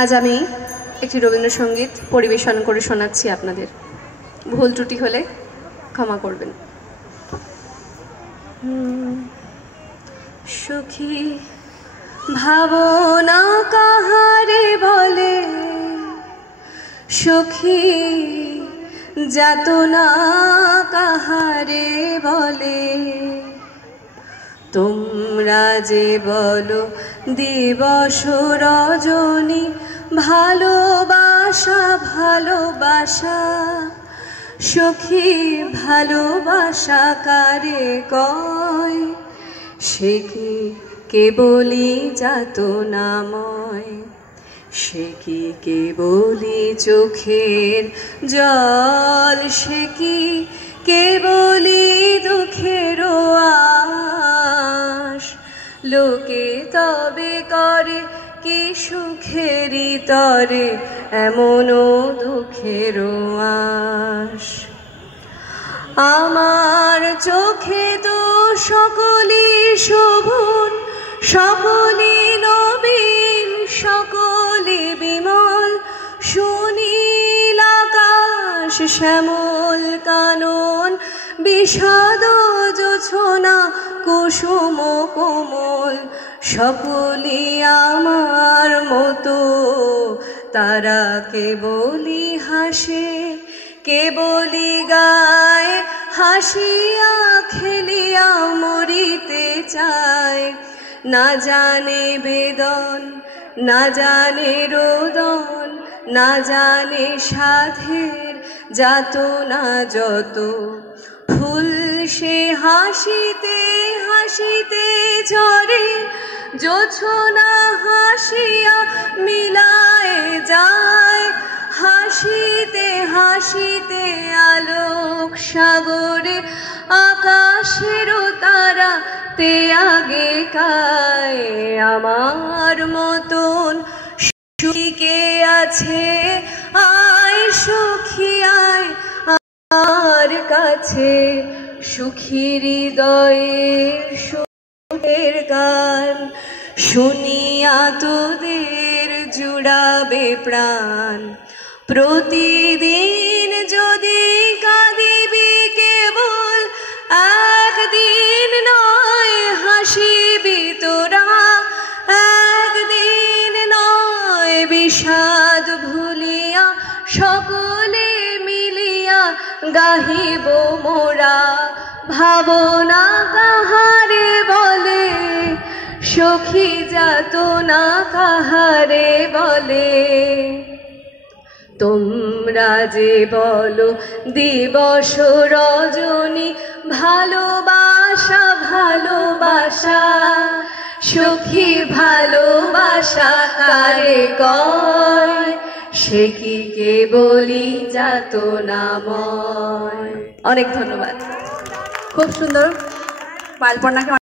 আজ আমি একটি রবীন্দ্রসঙ্গীত পরিবেশন করে শোনাচ্ছি আপনাদের। ভুল ত্রুটি হলে ক্ষমা করবেন। সুখী ভাবনা কাহারে বলে, সুখী যাতনা কাহারে বলে, তোমরা যে বলো দিবস রজনী ভালোবাসা ভালোবাসা, সখী ভালোবাসা কারে কয়, সে কি কেবলই যাতনাময়, সে কি কেবলই চোখের জল, সে কি কেবলই দুঃখের আশ, লোকে তবে করে কি সুখেরই তরে এমনও দুঃখের আশ। আমার চোখে তো সকলই শোভন, সকলই নবীন, সকলই বিমল, সুনীল আকাশ শ্যামল কানন, বিষাদ জোছনা কুসুম কোমল, সকলই আমার মতো, তারা কেবলই হাসে, কেবলই গায়, হাসিয়া খেলিয়া মরিতে চায়, না জানে বেদন, না জানে রোদন, না জানে সাধের যাতনা যত, ফুল সে হাসিতে হাসিতে ঝরে, জোছনা হাসিয়া মিলায় যায়, হাসিতে হাসিতে আলোক সাগরে, আকাশের তারা তে আগে কায়, আমার মতন সুখী কে আছে, আয় সুখী আয় আমার কাছে, সুখী হৃদয়ের সুখের গান, শুনিয়া তোদের জুড়াবে প্রাণ, প্রতিদিন যদি কাঁদিবি কেবল, একদিন নয় হাসিবি তোরা, একদিন নয় বিষাদ ভুলিয়া, সকলে মিলিয়া গাহিব মোরা, ভাবনা কাহারে বলে, সখী যাতনা কাহারে বলে, তোমরা যে বলো দিবস রজনী ভালোবাসা ভালোবাসা, সখী ভালোবাসা কারে কয়, সে কি কেবলই যাতনাময়। অনেক ধন্যবাদ। খুব সুন্দর। পায়েলপর্ণাকে